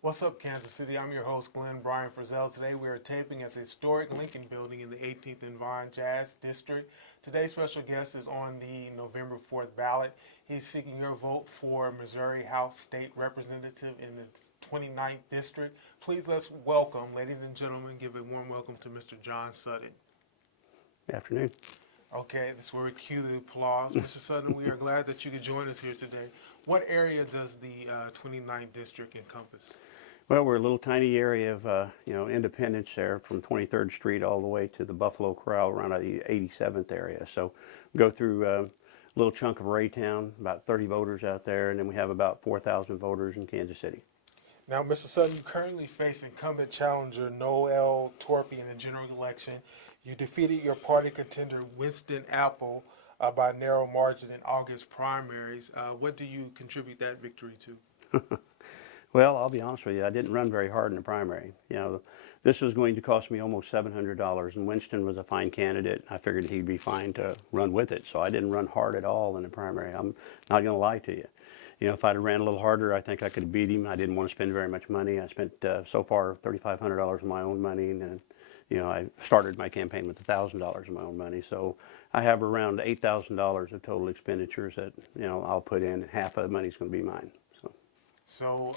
What's up, Kansas City? I'm your host, Glenn Brian Frizzell. Today we are taping at the historic Lincoln Building in the 18th and Vine Jazz District. Today's special guest is on the November 4th ballot. He's seeking your vote for Missouri House State Representative in the 29th District. Please let's welcome, ladies and gentlemen, give a warm welcome to Mr. John Sutton. Good afternoon. Okay, this is where we cue the applause. Mr. Sutton, we are glad that you could join us here today. What area does the 29th District encompass? Well, we're a little tiny area of, Independence there from 23rd Street all the way to the Buffalo Corral around the 87th area. So we go through a little chunk of Raytown, about 30 voters out there, and then we have about 4,000 voters in Kansas City. Now, Mr. Sutton, you currently face incumbent challenger Noel Torpy in the general election. You defeated your party contender Winston Apple by a narrow margin in August primaries. What do you contribute that victory to? Well, I'll be honest with you, I didn't run very hard in the primary. This was going to cost me almost $700, and Winston was a fine candidate. I figured he'd be fine to run with it, so I didn't run hard at all in the primary. I'm not going to lie to you. If I'd have ran a little harder, I think I could have beat him. I didn't want to spend very much money. I spent so far $3,500 of my own money, and then I started my campaign with $1,000 of my own money. So I have around $8,000 of total expenditures that I'll put in, and half of the money's going to be mine. So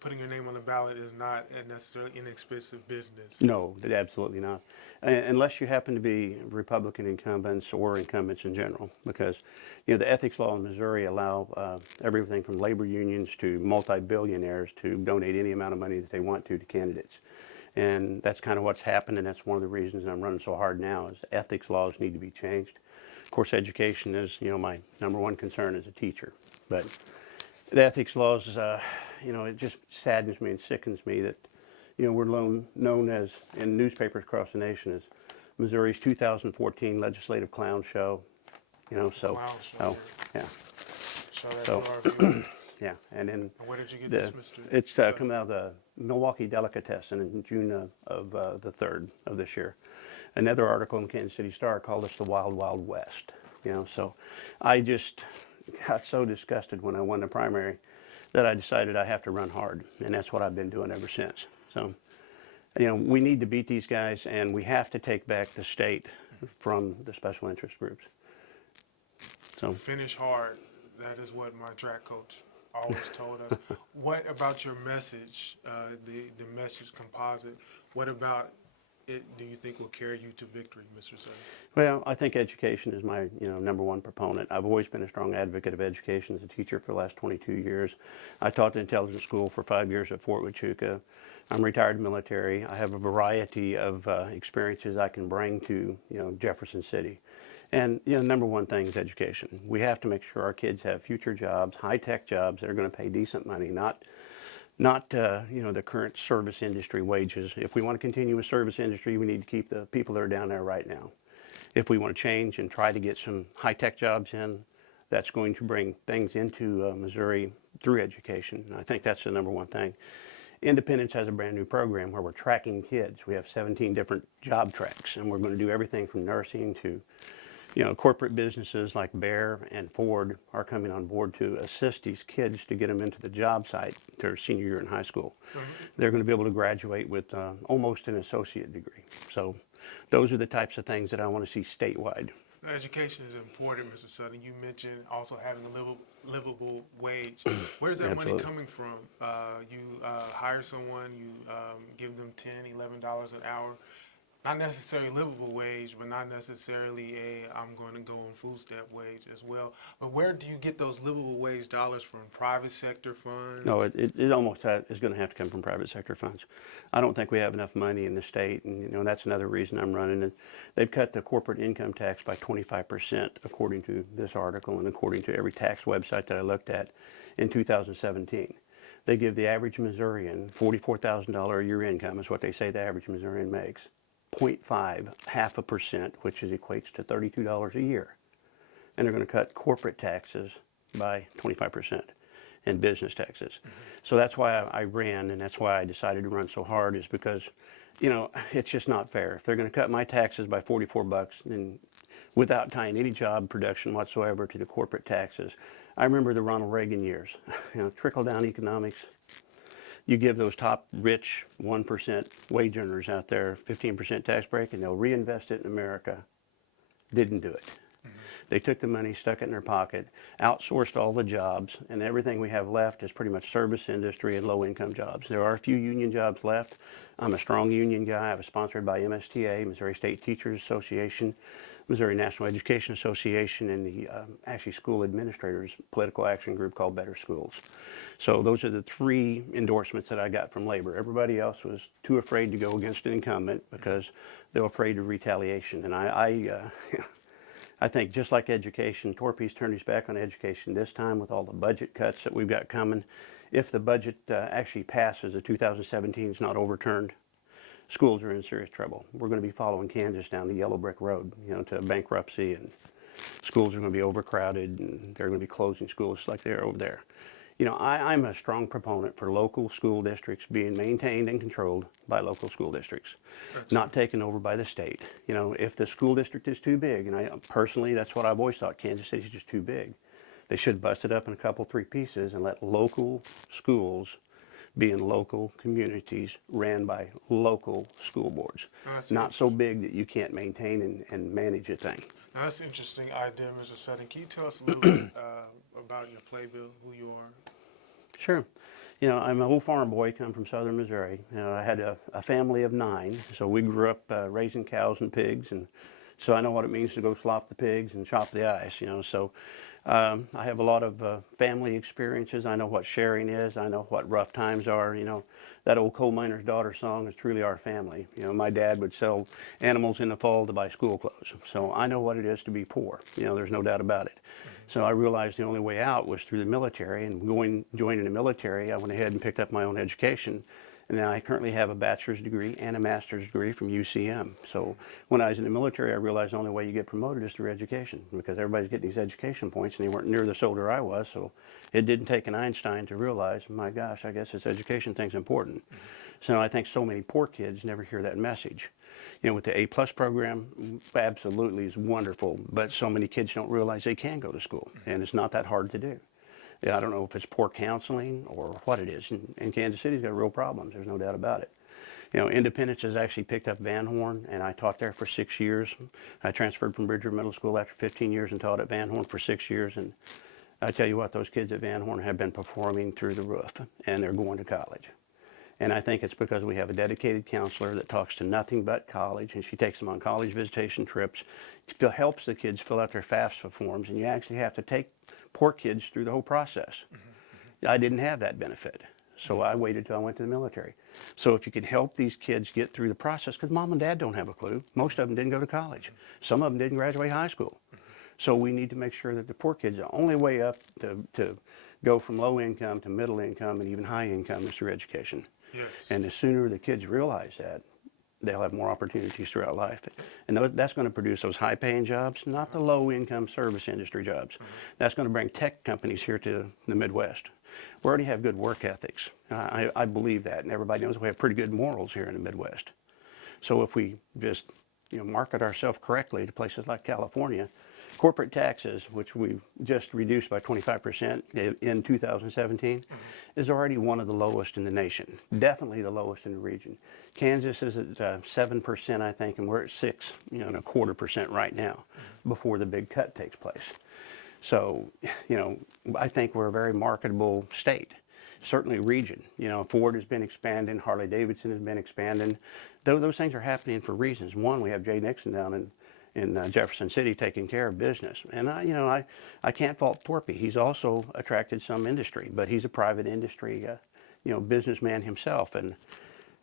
putting your name on the ballot is not a necessarily inexpensive business. No, absolutely not. Unless you happen to be Republican incumbents or incumbents in general, because the ethics law in Missouri allow everything from labor unions to multi-billionaires to donate any amount of money that they want to candidates. And that's kind of what's happened, and that's one of the reasons I'm running so hard now is ethics laws need to be changed. Of course, education is my number one concern as a teacher, but the ethics laws, it just saddens me and sickens me that, we're known as, in newspapers across the nation, as Missouri's 2014 legislative clown show, Clown show. Oh, yeah. Show that to our viewers. Yeah, and then Where did you get this, Mr.? It's come out of the Milwaukee Delicatessen in June of the 3rd of this year. Another article in the Kansas City Star called us the Wild Wild West. So I just got so disgusted when I won the primary that I decided I have to run hard, and that's what I've been doing ever since. So, we need to beat these guys, and we have to take back the state from the special interest groups. So finish hard. That is what my track coach always told us. What about your message, the message composite? What about it do you think will carry you to victory, Mr. Sutton? Well, I think education is my number one proponent. I've always been a strong advocate of education as a teacher for the last 22 years. I taught the intelligence school for 5 years at Fort Huachuca. I'm retired military. I have a variety of experiences I can bring to Jefferson City. And number one thing is education. We have to make sure our kids have future jobs, high-tech jobs that are going to pay decent money, not the current service industry wages. If we want to continue with service industry, we need to keep the people that are down there right now. If we want to change and try to get some high-tech jobs in, that's going to bring things into Missouri through education. And I think that's the number one thing. Independence has a brand new program where we're tracking kids. We have 17 different job tracks, and we're going to do everything from nursing to corporate businesses like Bear and Ford are coming on board to assist these kids to get them into the job site their senior year in high school. Mm-hmm. They're going to be able to graduate with almost an associate degree. So those are the types of things that I want to see statewide. Education is important, Mr. Sutton. You mentioned also having a livable wage. Where's that money coming from? You hire someone, you give them $10, $11 an hour. Not necessarily livable wage, but not necessarily I'm going to go on food stamp wage as well. But where do you get those livable wage dollars from? Private sector funds? No, it almost is going to have to come from private sector funds. I don't think we have enough money in the state, and that's another reason I'm running. And they've cut the corporate income tax by 25%, according to this article and according to every tax website that I looked at in 2017. They give the average Missourian $44,000 a year income is what they say the average Missourian makes. 0.5, half a percent, which equates to $32 a year. And they're going to cut corporate taxes by 25% and business taxes. Mm-hmm. So that's why I ran, and that's why I decided to run so hard, is because, it's just not fair. If they're going to cut my taxes by $44, then without tying any job production whatsoever to the corporate taxes. I remember the Ronald Reagan years, trickle-down economics. You give those top rich 1% wage earners out there 15% tax break and they'll reinvest it in America. Didn't do it. They took the money, stuck it in their pocket, outsourced all the jobs, and everything we have left is pretty much service industry and low-income jobs. There are a few union jobs left. I'm a strong union guy. I was sponsored by MSTA, Missouri State Teachers Association, Missouri National Education Association, and the actually school administrators political action group called Better Schools. So those are the 3 endorsements that I got from labor. Everybody else was too afraid to go against an incumbent because they were afraid of retaliation. And I think just like education, Torpy's turned his back on education this time with all the budget cuts that we've got coming. If the budget actually passes, the 2017 is not overturned, schools are in serious trouble. We're going to be following Kansas down the yellow brick road, to bankruptcy, and schools are going to be overcrowded, and they're going to be closing schools like they are over there. I'm a strong proponent for local school districts being maintained and controlled by local school districts, not taken over by the state. If the school district is too big, and personally, that's what I've always thought, Kansas City is just too big. They should bust it up in a couple, 3 pieces and let local schools be in local communities ran by local school boards. Not so big that you can't maintain and manage a thing. Now, that's an interesting idea, Mr. Sutton. Can you tell us a little bit about your playbill, who you are? Sure. I'm an old farm boy, come from southern Missouri. I had a family of 9, so we grew up raising cows and pigs, and so I know what it means to go slop the pigs and chop the ice, so I have a lot of family experiences. I know what sharing is. I know what rough times are. That old coal miner's daughter song is truly our family. My dad would sell animals in the fall to buy school clothes. So I know what it is to be poor. There's no doubt about it. So I realized the only way out was through the military, and joining the military, I went ahead and picked up my own education. And now I currently have a bachelor's degree and a master's degree from UCM. So when I was in the military, I realized the only way you get promoted is through education, because everybody's getting these education points, and they weren't near the soldier I was. So it didn't take an Einstein to realize, my gosh, I guess this education thing's important. So I think so many poor kids never hear that message. With the A+ program, absolutely is wonderful, but so many kids don't realize they can go to school, and it's not that hard to do. I don't know if it's poor counseling or what it is. And Kansas City's got real problems. There's no doubt about it. Independence has actually picked up Van Horn, and I taught there for 6 years. I transferred from Bridger Middle School after 15 years and taught at Van Horn for 6 years. And I tell you what, those kids at Van Horn have been performing through the roof, and they're going to college. And I think it's because we have a dedicated counselor that talks to nothing but college, and she takes them on college visitation trips, helps the kids fill out their FAFSA forms, and you actually have to take poor kids through the whole process. I didn't have that benefit, so I waited till I went to the military. So if you could help these kids get through the process, because mom and dad don't have a clue. Most of them didn't go to college. Some of them didn't graduate high school. So we need to make sure that the poor kids, the only way up to go from low income to middle income and even high income is through education. Yes. And the sooner the kids realize that, they'll have more opportunities throughout life. And that's going to produce those high-paying jobs, not the low-income service industry jobs. That's going to bring tech companies here to the Midwest. We already have good work ethics. I believe that, and everybody knows we have pretty good morals here in the Midwest. So if we just market ourselves correctly to places like California, corporate taxes, which we just reduced by 25% in 2017, is already one of the lowest in the nation. Definitely the lowest in the region. Kansas is at 7%, I think, and we're at 6.25% right now, before the big cut takes place. So, I think we're a very marketable state. Certainly region. Ford has been expanding, Harley Davidson has been expanding. Those things are happening for reasons. One, we have Jay Nixon down in Jefferson City taking care of business. And I can't fault Torpy. He's also attracted some industry, but he's a private industry, businessman himself. And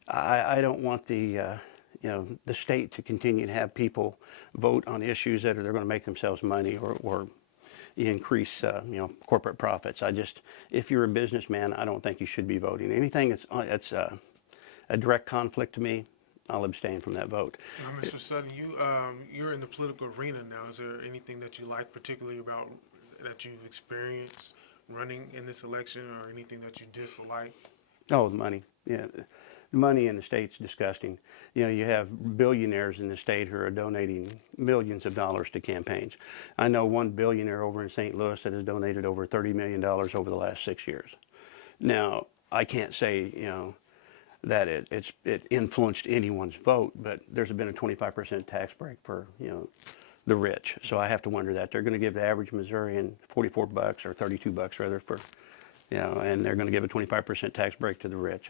I don't want the state to continue to have people vote on issues that they're going to make themselves money or increase, corporate profits. If you're a businessman, I don't think you should be voting. Anything that's a direct conflict to me, I'll abstain from that vote. Now, Mr. Sutton, you're in the political arena now. Is there anything that you like particularly about that you've experienced running in this election, or anything that you dislike? Oh, the money. Yeah, the money in the state's disgusting. You know, you have billionaires in the state who are donating millions of dollars to campaigns. I know one billionaire over in St. Louis that has donated over $30 million over the last 6 years. Now, I can't say, you know, that it influenced anyone's vote, but there's been a 25% tax break for, you know, the rich. So I have to wonder that they're going to give the average Missourian $44 or $32 rather for, you know, and they're going to give a 25% tax break to the rich.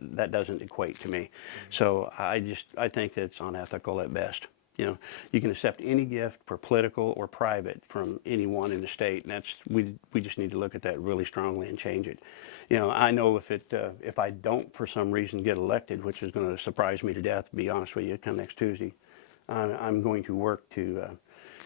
That doesn't equate to me. So I think that's unethical at best. You know, you can accept any gift for political or private from anyone in the state, and we just need to look at that really strongly and change it. You know, I know if I don't for some reason get elected, which is going to surprise me to death, to be honest with you, come next Tuesday, I'm going to work to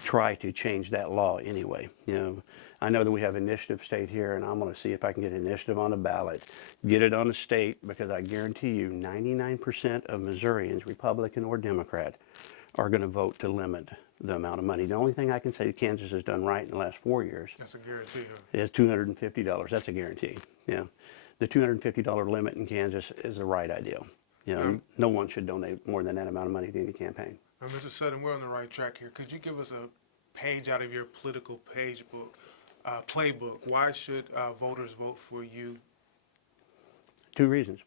try to change that law anyway. You know, I know that we have initiative state here, and I'm going to see if I can get initiative on the ballot, get it on the state, because I guarantee you 99% of Missourians, Republican or Democrat, are going to vote to limit the amount of money. The only thing I can say Kansas has done right in the last 4 years, that's a guarantee, is $250. That's a guarantee. Yeah, the $250 limit in Kansas is the right idea. You know, no one should donate more than that amount of money to any campaign. Mr. Sutton, we're on the right track here. Could you give us a page out of your political playbook? Why should voters vote for you? 2 reasons.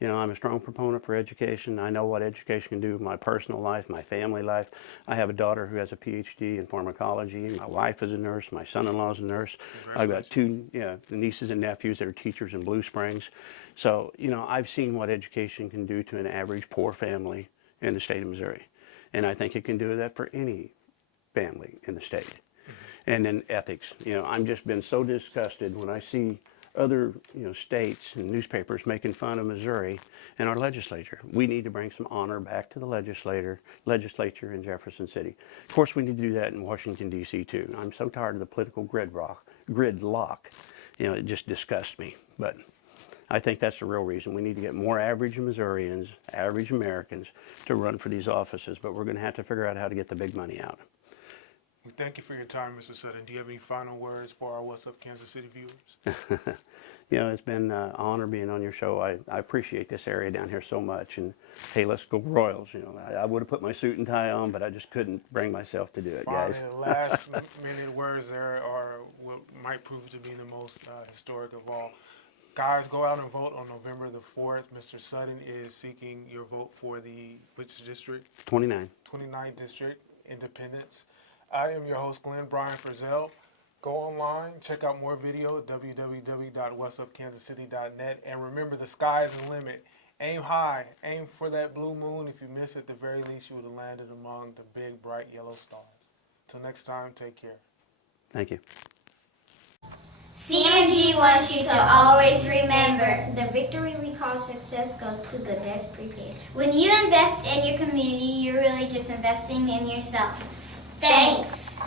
You know, I'm a strong proponent for education. I know what education can do in my personal life, my family life. I have a daughter who has a PhD in pharmacology. My wife is a nurse. My son-in-law is a nurse. I've got 2 nieces and nephews that are teachers in Blue Springs. So, you know, I've seen what education can do to an average poor family in the state of Missouri. And I think it can do that for any family in the state. And then ethics. You know, I've just been so disgusted when I see other, you know, states and newspapers making fun of Missouri and our legislature. We need to bring some honor back to the legislature in Jefferson City. Of course, we need to do that in Washington, D.C. too. I'm so tired of the political gridlock. You know, it just disgusts me. But I think that's the real reason. We need to get more average Missourians, average Americans to run for these offices, but we're going to have to figure out how to get the big money out. We thank you for your time, Mr. Sutton. Do you have any final words for our What's Up Kansas City viewers? You know, it's been an honor being on your show. I appreciate this area down here so much. And hey, let's go Royals. You know, I would have put my suit and tie on, but I just couldn't bring myself to do it, guys. The last minute words there are what might prove to be the most historic of all. Guys, go out and vote on November the 4th. Mr. Sutton is seeking your vote for which district? 29. 29th District, Independence. I am your host, Glenn Brian Frizzell. Go online, check out more video at www.whatsupkansascity.net. And remember, the sky is the limit. Aim high. Aim for that blue moon. If you miss it, at the very least, you would have landed among the big, bright yellow stars. Till next time, take care. Thank you. CMG wants you to always remember, the victory we call success goes to the best prepared. When you invest in your community, you're really just investing in yourself. Thanks.